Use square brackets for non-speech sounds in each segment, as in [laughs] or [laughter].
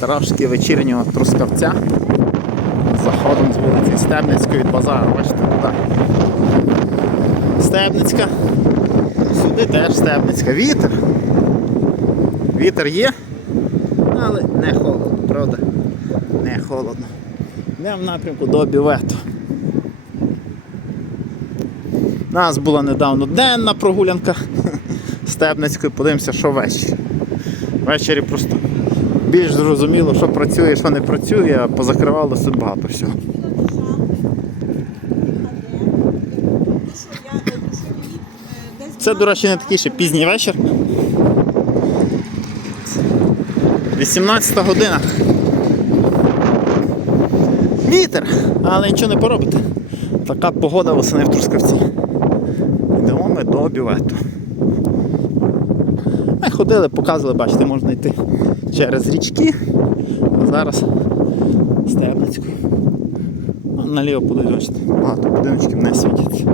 Трошки вечірнього трускавця. Заходом з вулиці Стебницької від базару, бачите, туди. Стебницька. Сюди теж Стебницька. Вітер. Вітер є, але не холодно, правда? Не холодно. Йдемо в напрямку до бювету. У нас була недавно денна прогулянка [laughs] Стебницькою, подивимося, що ввечері. Ввечері просто більш зрозуміло, що працює, що не працює, а позакривалося багато всього. Це, до речі, не такий ще пізній вечір. 18 година. Вітер, але нічого не поробите. Така погода восени в Трускавці. Йдемо ми до бювету. Ми ходили, показували, бачите, можна йти через річки. А зараз Стебницьку. Наліво подивіться, багато будиночків не світяться.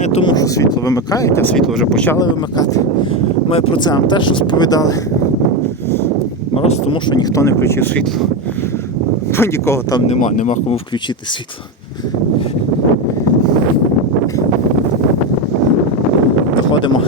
Не тому, що світло вимикають, а світло вже почали вимикати. Ми про це вам теж розповідали. Просто тому, що ніхто не включив світло. Бо нікого там нема, нема кому включити світло. Доходимо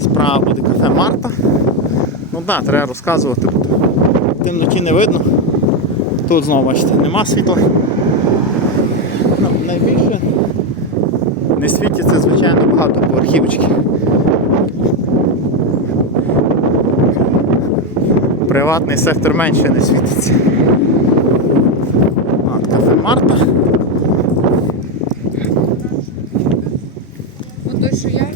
справа буде кафе Марта. Ну так, да, треба розказувати бо Темноті не видно. Тут знову бачите, нема світла. Ну, найбільше не світиться, звичайно, багато поверхівочки. Приватний сектор менше не світиться. От кафе Марта. Ото що я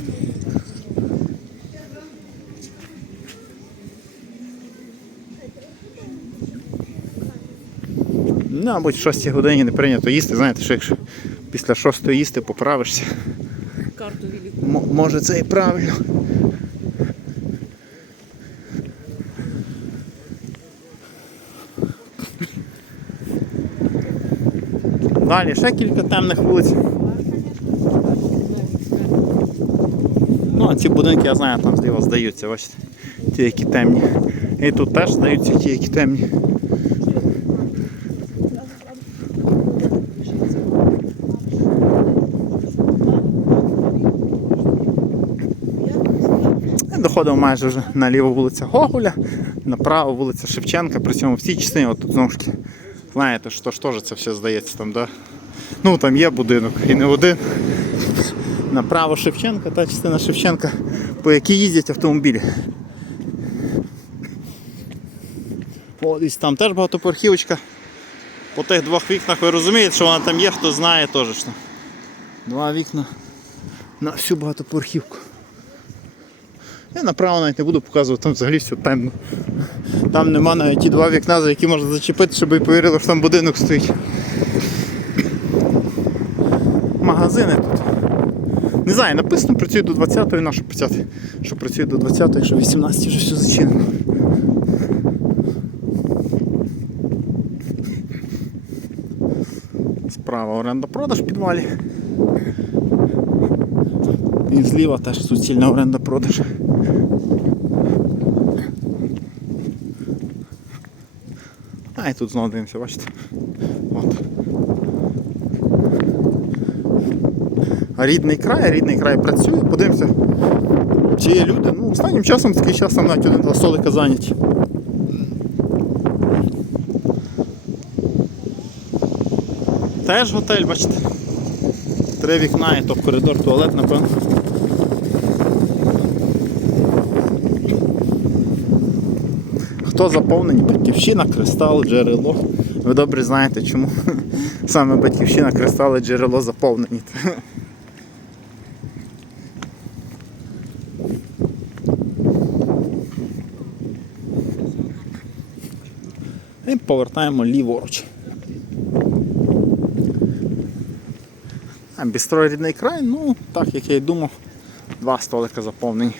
Ну, мабуть, в 6 годині не прийнято їсти. Знаєте, що якщо після 6 їсти поправишся, карту м- може це і правильно. Далі ще кілька темних вулиць. Ну, а ці будинки, я знаю, там зліва здаються, бачите, ті, які темні. І тут теж здаються ті, які темні. І Доходимо майже вже на ліву вулиця Гоголя, направо вулиця Шевченка, при цьому в цій частині, от тут знову ж таки, знаєте, що ж теж це все здається там, да? Ну там є будинок і не один. Направо Шевченка, та частина Шевченка, по якій їздять автомобілі. О, десь там теж багатоповерхівочка. По тих двох вікнах ви розумієте, що вона там є, хто знає теж. Два вікна на всю багатоповерхівку. Я направо навіть не буду показувати, там взагалі все темно. Там нема навіть ті два вікна, за які можна зачепити, щоб і повірили, що там будинок стоїть. Магазини тут. Не знаю, написано працює до 20-ї, на що що працює до 20-ї, якщо 18 вже все зачинено. Справа оренда-продаж в підвалі. І зліва теж суцільна оренда-продаж. А і тут знову дивимося, бачите. От. Рідний край, рідний край працює, подивимося, чи є люди. Ну, останнім часом такий час там навіть один-два столика зайняті. Теж готель, бачите. Три вікна і то коридор, туалет, напевно. Хто заповнені? Батьківщина, кристал, джерело. Ви добре знаєте чому. [laughs] Саме батьківщина, кристал і джерело заповнені. І повертаємо ліворуч. А бістро рідний край, ну, так як я й думав, два столика заповнені.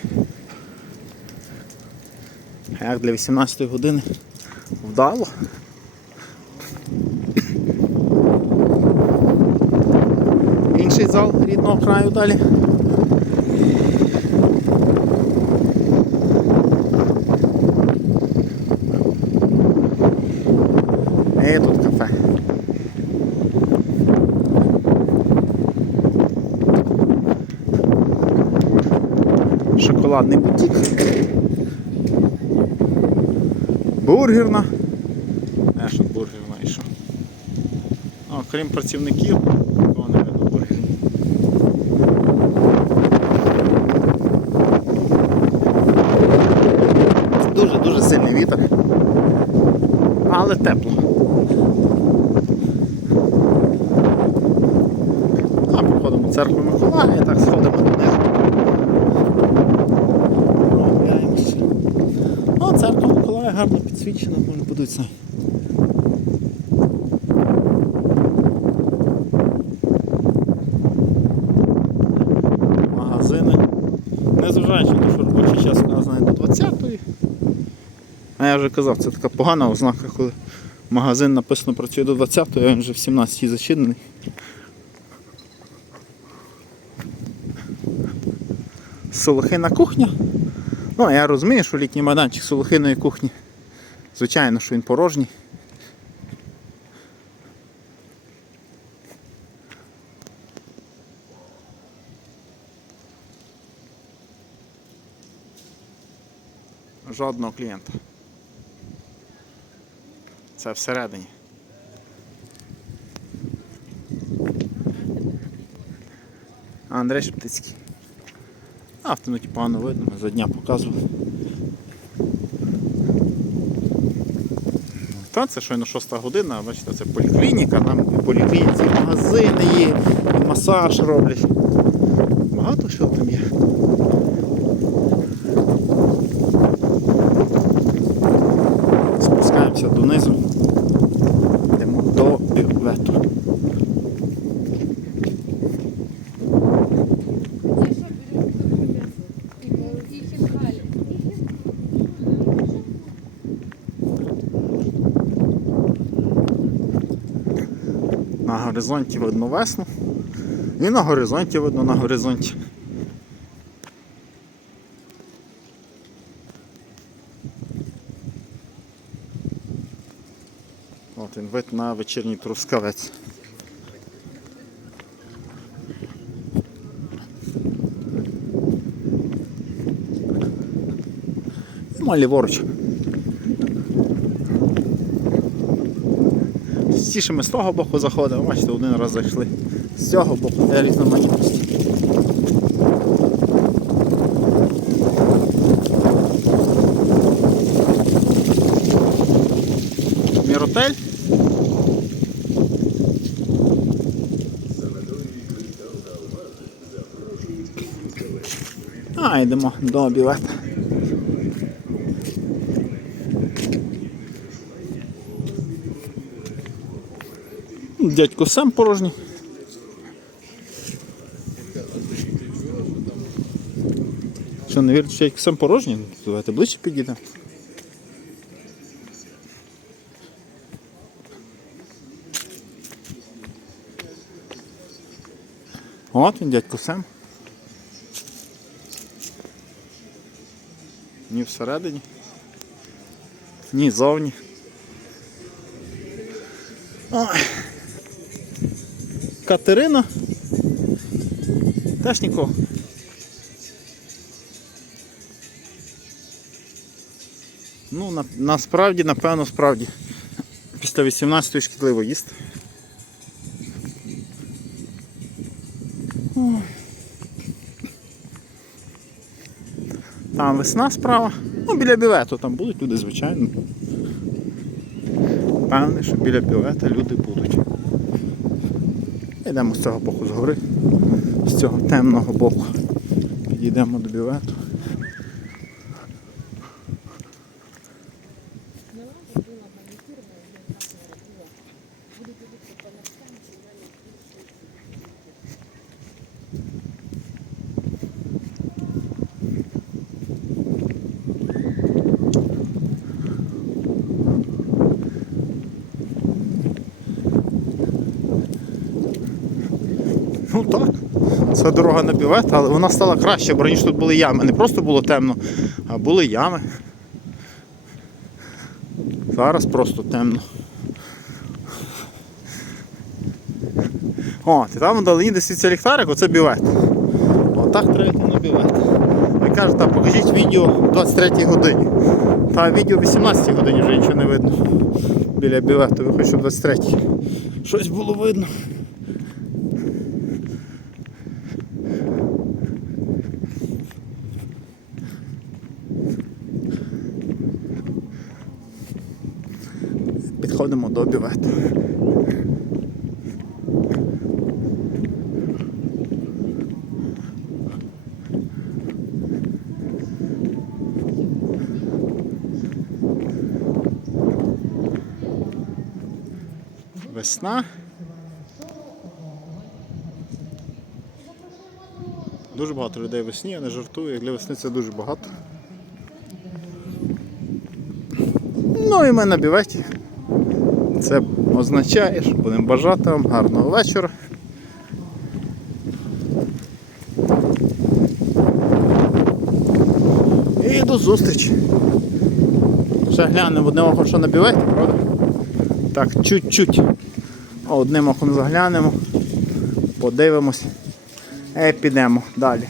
Як для 18 години вдало. Інший зал рідного краю далі. Є тут кафе. Шоколадний бутік. Бургерна. Е, що бургерна і що? О, крім працівників, то не видно бургерні. Дуже-дуже сильний вітер. Але тепло. А походимо в церкву Миколая, так сходимо донизу. Прогуляємося. О, церква Миколая гарно підсвічена, може будуть це. Магазини. Незважаючи на те, що робочий час вказаний до 20-ї. А я вже казав, це така погана ознака, коли магазин написано працює до 20-ї, а він вже в 17-й зачинений. Солохина кухня. Ну, я розумію, що літній майданчик солохиної кухні. Звичайно, що він порожній. Жодного клієнта. Це всередині. Андрей Шептицький. А в темноті погано видно, за дня показували. Та це щойно 6 година, бачите, це поліклініка, там і поліклініці і магазини є, і масаж роблять. Багато що там є. Спускаємося донизу. Йдемо до бювету. Горизонті видно весну. І на горизонті видно на горизонті. От він вид на вечірній трускавець. А ліворуч. Частіше ми з того боку заходимо, бачите, один раз зайшли. З цього боку для різноманітності. Міротель. А, йдемо до бівета. Дядько сам порожній. Що, не вірите, що дядько сам порожній? Давайте ближче підійдемо. От він, дядько Сем. Ні всередині, ні зовні. Ой. Катерина. Теж нікого. Ну, на, насправді, напевно, справді. Після 18-ї шкідливо їсти. Там весна справа. Ну, біля бівету там будуть люди, звичайно. Певний, що біля бювета люди будуть. Йдемо з цього боку згори, з цього темного боку. Підійдемо до бювету. Ну так, це дорога на бювет, але вона стала краще, бо раніше тут були ями. Не просто було темно, а були ями. Зараз просто темно. О, ти там вдалині десь світиться ліхтарик, оце бювет. Отак треба на бювет. Ви кажете, покажіть відео в 23 годині. Та відео в 18 годині вже нічого не видно. Біля бювету, ви хоч в 23 Щось було видно. Підходимо до бювету. Весна. Дуже багато людей весні, я не жартую, як для весни це дуже багато. Ну і ми на бюветі. Це означає, що будемо бажати вам гарного вечора. І до зустрічі. Ще глянемо одне око, що на правда? Так, чуть-чуть. Одним оком заглянемо, подивимось і підемо далі.